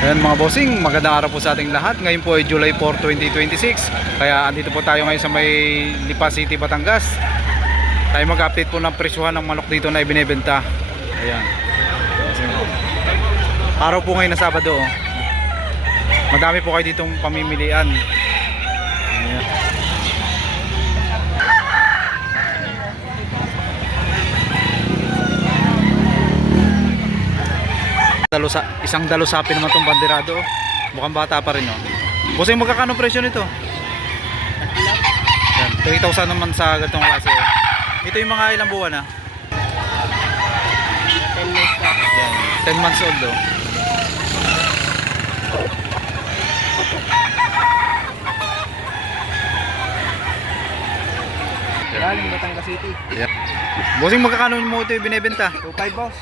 Ayan mga bossing, magandang araw po sa ating lahat. Ngayon po ay July 4, 2026. Kaya andito po tayo ngayon sa may Lipa City, Batangas. Tayo mag-update po ng presyuhan ng manok dito na ibinebenta. Ayan. Araw po ngayon na Sabado. Madami po kayo ditong pamimilian. Ayan. Isang dalusapi naman tong banderado. Mukhang bata pa rin, oh. Bossing, magkakano presyo nito? Yan, 3,000 naman sa ganitong klase, oh. Ito yung mga ilang buwan, 10 months na. Yan, 10 months old, oh. Galing Batangas City. Yan. Bossing, magkakano mo ito yung binebenta? 2.5 boss.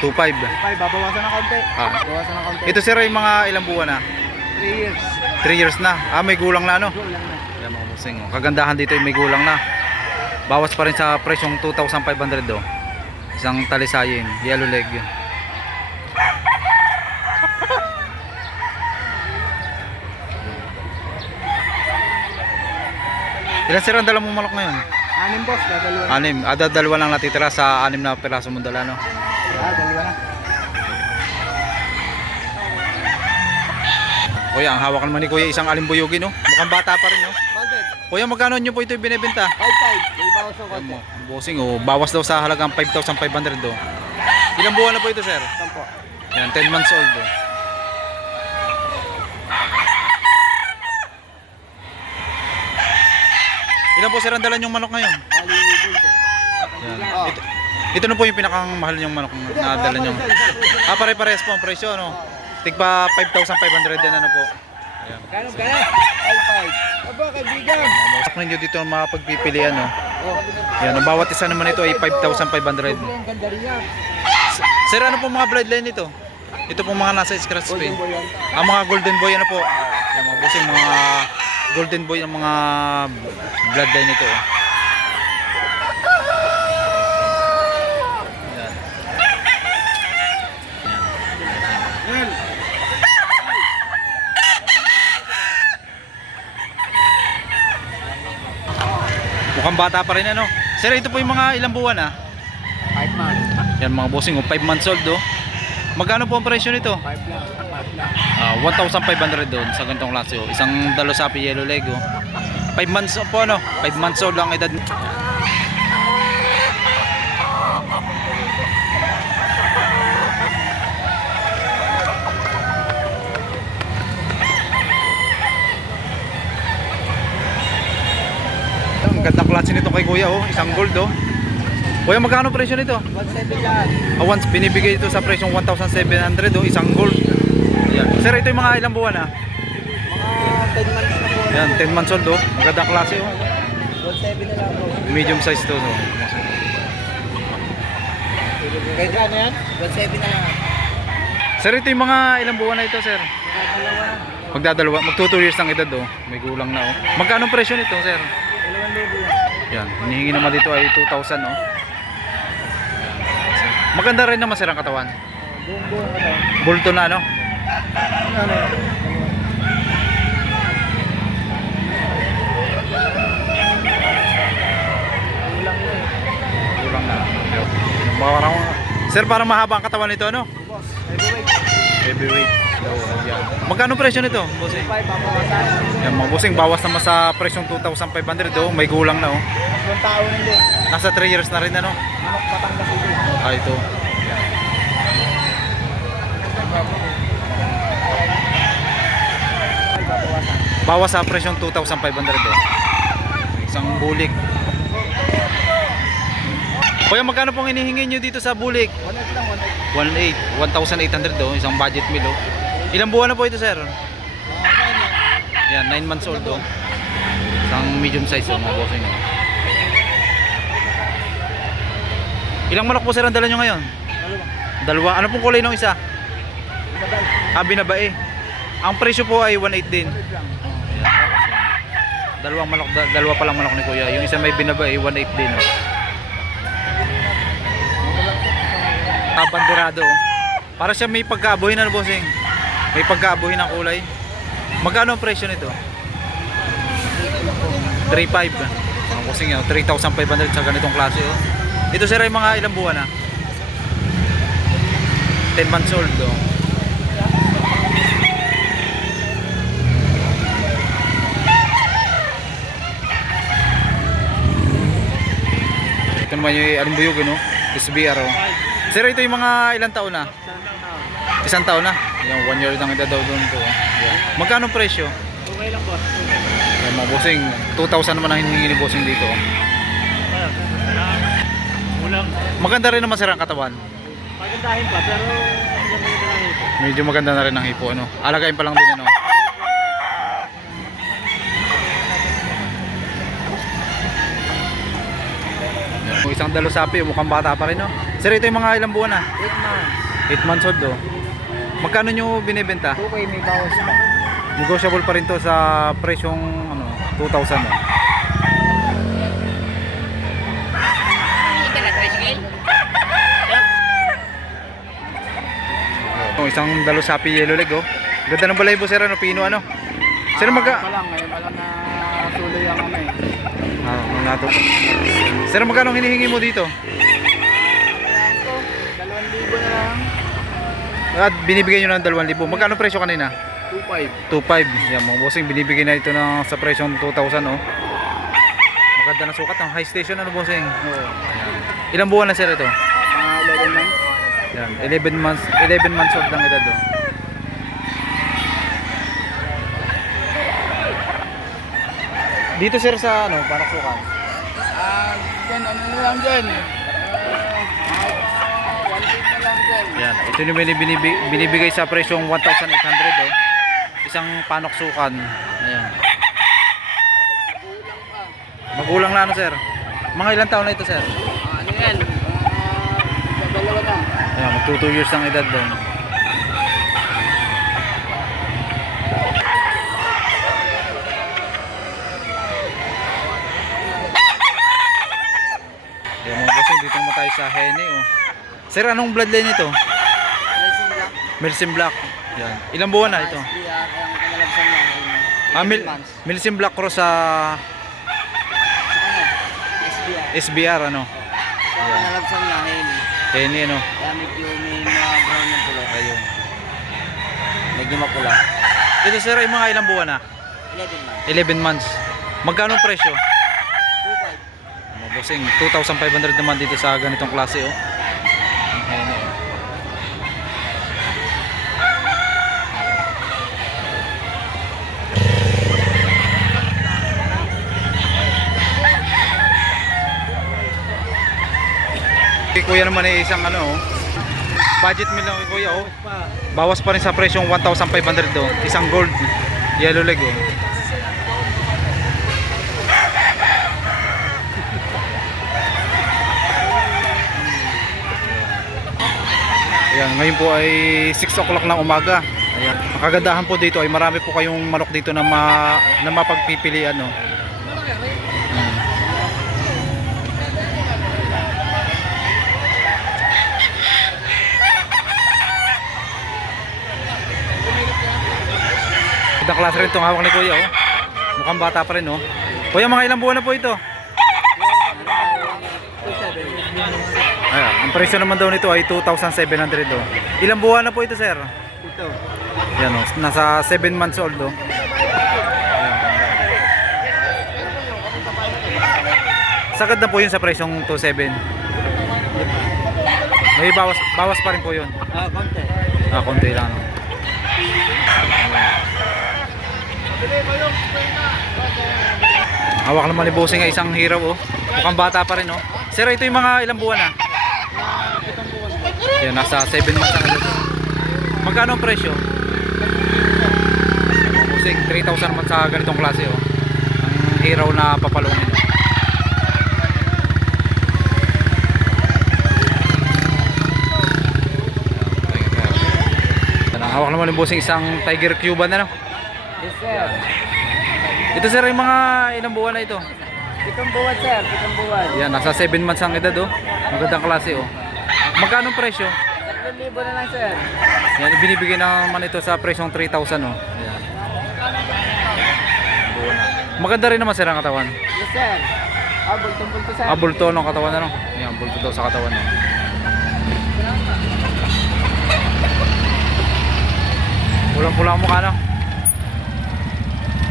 2,500. 2.5, babawasan ng konti. Babawasan ng konti. Ito sir ay mga ilang buwan na? 3 years. 3 years na. May gulang na, ano? Go lang na. Yan mga bossing, oh. Kagandahan dito yung may gulang na. Bawas pa rin sa presyong 2,500, oh. Isang talisayin, yellow leg. Ilan sir ang dala mong manok ngayon? 6 boss, dadalawa na. 6. Dalawa lang natitira sa 6 na piraso mong dala, no? Dalawa na. Kuya, ang hawak naman ni Kuya isang alimbuyugin, no? Mukhang bata pa rin, no? Bakit? Kuya, magkano nyo po ito binebenta? 5.5. May bawas ng konti. Bossing, oh, bawas daw sa halagang 5,500, oh. Ilang buwan na po ito, sir? 10. Yan, 10 months old, oh. Ilan po, sir, ang dala nyong manok ngayon? Ali dito. Yan. Oh. Ito na po yung pinakang mahal nyong manok na dala nyo. Pare-parehas po ang presyo, no? Tigpa 5,500 din, ano po. Ayan. Kano ka na? 5.5. Aba, kaibigan. Masak ninyo dito ang mga pagpipilian, no? Oh. Yan, ang bawat isa naman ito ay 5,500. Ang ganda rin yan. Sir, ano po mga bloodline nito? Ito pong mga nasa scratch pin. Golden boy yan. Ang mga golden boy, ano po? Yung mga bossing, mga golden boy ang mga bloodline nito, oh. Yan. Yan. Mukhang bata pa rin, ano? Sir, ito po yung mga ilang buwan, 5 months. Yan mga bossing, 5 months old, oh. Magkano po ang presyo nito? 5 lang. 5 lang. 1,500 doon sa ganitong klase, oh. Isang dalusapi yellow leg, oh. 5 months po, ano? 5 months old ang edad. Ang gandang klase nito kay Kuya, oh. Isang gold, oh. Kuya, magkano presyo nito? 1.7 lang. Once binibigay ito sa presyong 1,700, oh. Isang gold. Ayan. Sir, ito yung mga ilang buwan, Mga 10 months na po. Ayan, 10 months old, oh. Magandang klase, oh. 1.7 na lang po. Medium size to, no? Kahit ano yan? 1.7 na lang. Sir, ito yung mga ilang buwan na ito, sir? Dalawa na. Magdadalawa, magto 2 years ng edad, oh. May gulang na, oh. Magkano presyo nito, sir? 2,000 yan. Yan, hinihingi naman dito ay 2,000, oh. Maganda rin naman, sir, ang katawan. Buong-buong ano. Bulto na, no? Ano? Kulang yun. Gulang na. Parang, sir, parang mahaba ang katawan nito, ano? Boss, heavyweight. Heavyweight. Yan. Magkano presyo nito, bossing? 5 babawasan. Yan, mga bossing, bawas naman sa presyong 2,500, oh. May gulang na, oh. Tatlong tao hindi. Nasa 3 years na rin, ano? Manok Batangas City. Ito. Ay, babawasan. Bawas sa presyong 2,500, oh. Isang bulik. Kuya, magkano pong hinihingi nyo dito sa bulik? 1.8 lang, 1.8. 1,800, oh. Isang budget meal, oh. Ilang buwan na po ito, sir? Yan, 9 months old, oh. Isang medium size, oh, mga bossing, oh. Ilang manok po, sir, ang dala nyo ngayon? Dalawa. Dalawa. Ano pong kulay ng isa? Ibabay. Binabae. Ang presyo po ay 1.8 din. 1.8 lang. Dalawang manok, dalawa pa lang manok ni Kuya. Yung isa may binabae, 1.8 din, oh. Banderado, oh. Para siya may pagkaaboy na, bossing. May pagkaabuhin ng kulay. Magkano ang presyo nito? 3.5. Ang kusing yun, 3,500 sa ganitong klase oh. Ito sir ay mga ilang buwan na? 10 months old oh. Ito naman yung anong buyog no? SBR oh. Sir ito yung mga ilang taon na? Isang taon na? Yung 1 year lang ito daw doon to oh. Yeah. Magkano presyo? Okay lang boss. Ay, mga bossing, 2,000 naman ang hinihingi ni bossing dito oh. Ulang. Maganda rin naman sir ang katawan. Pagandahin pa pero maganda lang ito. Medyo maganda na rin ang hipo ano. Alagayin pa lang din ano. Yung isang dalusapi, mukhang bata pa rin no. Sir ito yung mga ilang buwan na? 8 months. 8 months old oh. Magkano nyo binibenta? Okay, may bawas pa. Negotiable pa rin to sa presyong ano, 2,000 no. Oh, isang dalusapi yellow leg oh. Ganda ng balahibo sir ano, pino ano. Sir Pa magka lang, ngayon pa lang na tuloy ang ano eh. ano to. Sir magkano ang hinihingi mo dito? 2,000 na lang. At binibigay nyo ng 2,000. Magkano presyo kanina? 2,500. 2,500. Yan mga bossing, binibigay na ito ng sa presyong 2,000 oh. Maganda na sukat ng high station ano bossing. Oo. Ilang buwan na sir ito? Mga 11 months. Yan, 11 months old lang edad oh. Dito sir sa ano, Panaksukan. Dyan, ano na lang dyan. 1,800 na lang dyan. Yan, ito yung binibigay sa presyong 1,800 oh. Isang panoksukan. Ayan. Kulang pa. Magulang na ano sir? Mga ilang taon na ito sir? Ano yan? Dalawa na. Ayan, magto 2 years ang edad doon. Ayan mga bossing, dito naman tayo sa Hene oh. Sir, anong bloodline ito? Blessing lang. Melsim Black. Yan. Ilang buwan na ito? SBR, ang kamalagsan niya. Melsim Black Cross sa SBR. SBR ano? Ang kamalagsan niya, Henny. Hene ano? Kaya medyo may mga brown na pulo. Ayun. Medyo mapula. Ito sir ay mga ilang buwan na? 11 months. 11 months. Magkano ang presyo? 2,500. Mga bossing, 2,500 naman dito sa ganitong klase oh. Ang Hene oh. Kay kuya naman ay isang ano oh. Budget meal lang kay kuya oh. Bawas pa rin sa presyong 1,500 oh. Isang gold yellow leg oh. Ayan, ngayon po ay 6 o'clock ng umaga. Ayan, ang kagandahan po dito ay marami po kayong manok dito na mapagpipilian no. Itong klase rin itong hawak ni kuya oh. Mukhang bata pa rin oh. Kuya, mga ilang buwan na po ito? Ayan, ang presyo naman daw nito ay 2,700 oh. Ilang buwan na po ito sir? Ito. Yan oh, nasa 7 months old oh. Sagad na po yun sa presyong 2,700. May bawas pa rin po yun. Konti. Konti lang oh. Hawak naman ni bossing ay isang hiraw oh. Mukhang bata pa rin oh. Sir, ito yung mga ilang buwan na? Yan, nasa 7 months na ulit. Magkano ang presyo? Bossing, 3,000 naman sa ganitong klase oh. Ang hiraw na papalungin oh. Yan, ang hawak naman ni bossing isang Tiger Cuban ano? Yes sir. Ito sir, yung mga ilang buwan na ito? 7 buwan sir, 7 buwan. Yan, nasa 7 months ang edad oh. Magandang klase oh. Magkano ang presyo? 3,000 na lang sir. Yan, ibinibigay naman ito sa presyong 3,000 oh. Ayan. Maganda rin naman sir ang katawan. Yes sir. Bulto-bulto sir. Bulto ng katawan ano. Ayan, bulto daw sa katawan oh. Pulang-pula ang mukha no.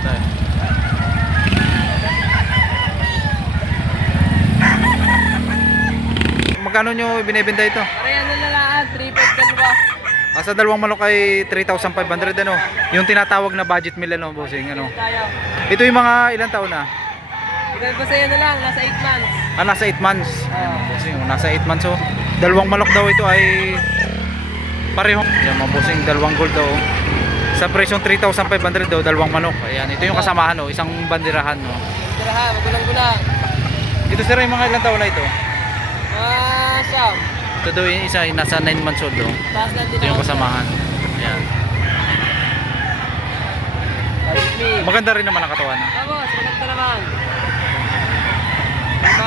Ayan. Magkano nyo binibenta ito? Parehan na lang, 3,500 dalawa. Sa dalawang manok ay 3,500 ano. Yung tinatawag na budget meal ano, bossing ano. Tayo. Ito yung mga ilang taon na? Ibig ko sa'yo na lang, nasa 8 months. Nasa 8 months. Oo. Bossing, nasa 8 months oh. Dalawang manok daw ito ay pareho. Yan mga bossing, dalawang gold daw. Sa presyong 3,500 daw, dalawang manok. Ayan, ito yung kasamahan oh, isang bandirahan no. Tirahan, magulang-gulang. Ito sir, yung mga ilang taon na ito? Siyam. Ito daw yung isa, yung nasa 9 months old oh. Taas lang din Ito yung kasamahan. Ayan. Maganda rin naman ang katawan. No? Vamos, maganda naman.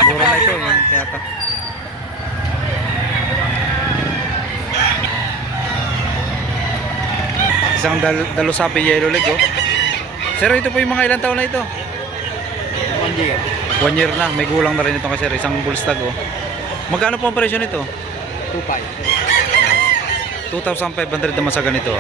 Mura na ito, yung tiyata. Isang dalusapi yellow leg oh. Sir, ito po yung mga ilang taon na ito? 1 year. 1 year na, may gulang na rin ito kasi sir, isang bullstag oh. Magkano po ang presyo nito? 2,500. 2,500 naman sa ganito oh.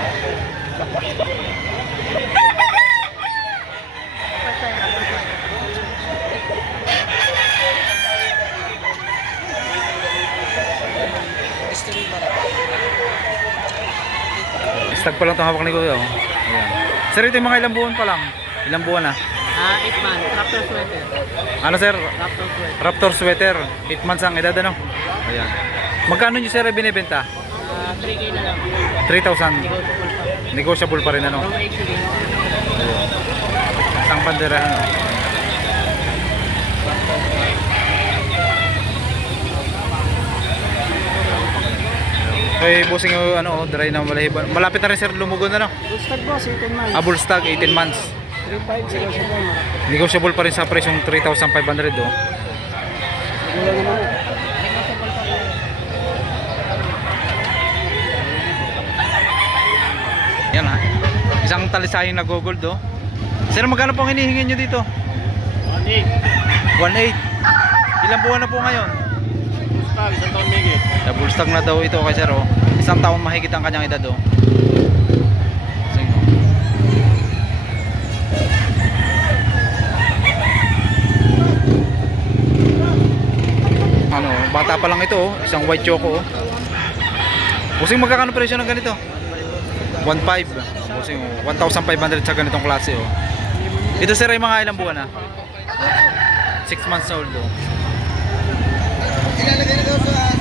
Stag pa lang itong hawak ni Kuya oh. Ayan. Sir, ito yung mga ilang buwan pa lang? Ilang buwan na? 8 months, tractor sweater. Ano sir? Tractor sweater. Raptor sweater, 8 months ang edad ano? Ayan. Magkano nyo sir binibenta? 3K na lang. 3,000. Negotiable pa rin ano? From 8 to 8. Isang bandera ano? Okay, bossing yung ano, dry na malahiban. Malapit na rin sir lumugon na no? Bullstag boss, 18 months. Bullstag, 18 months. 3,500, negotiable. Negotiable pa rin sa presyong 3,500 oh. Magulang naman. Yan ha. Isang talisayang nagogold oh. Sir, magkano po ang hinihingi nyo dito? 1,800. 1,800. Ilang buwan na po ngayon? Bullstag, isang taon migit. Double stock na daw ito kay sir oh. Isang taon mahigit ang kanyang edad oh. Sige, oh. Ano, bata pa lang ito oh. Isang white choco oh. Busing magkakano presyo ng ganito? 1,500. Busing oh. 1,500 sa ganitong klase oh. Ito sir ay mga ilang buwan na? 6 months old oh. Ilalagay na daw sa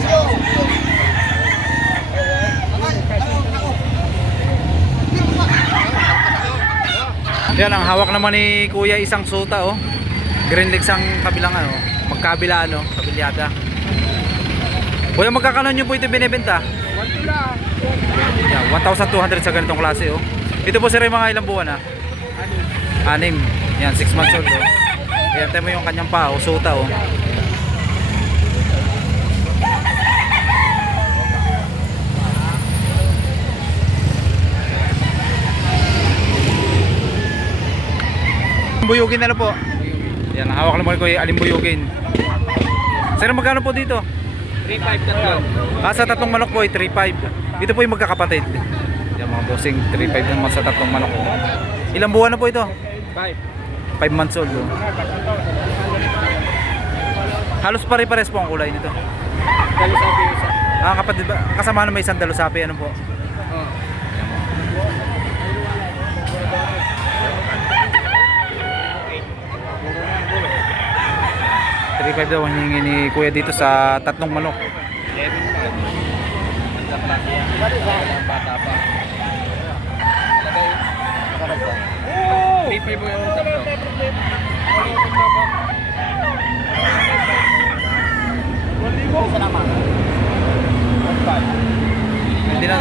Yan ang hawak naman ni Kuya, isang suta oh. Green legs ang kabilang ano, magkabila ano, kabilyada. Kuya, magkakano nyo po ito binibenta? 1,200 sa ganitong klase oh. Ito po sir ay mga ilang buwan na? 6. Yan, 6 months old oh. Yan, tayo mo yung kanyang pa oh, suta oh. Buyugin na lang po. Yan, hawak naman ko yung alimbuyugin. Sir, magkano po dito? 3,500 tatlo. Sa tatlong manok po ay 3,500. Ito po yung magkakapatid. Yan mga bossing, 3,500 naman sa tatlong manok po. Ilang buwan na po ito? 5. 5 months old oh. Halos pare-pares po ang kulay nito. Dalusapi isa. Kapatid ba? Kasama na may isang dalusapi ano po? Oo. 3,500 daw ang hihingi ni Kuya dito sa tatlong manok. 11 pa. Bata pa. Lagay. 3,500 mo yung tatlo. Isa naman. 1,500. Hindi na,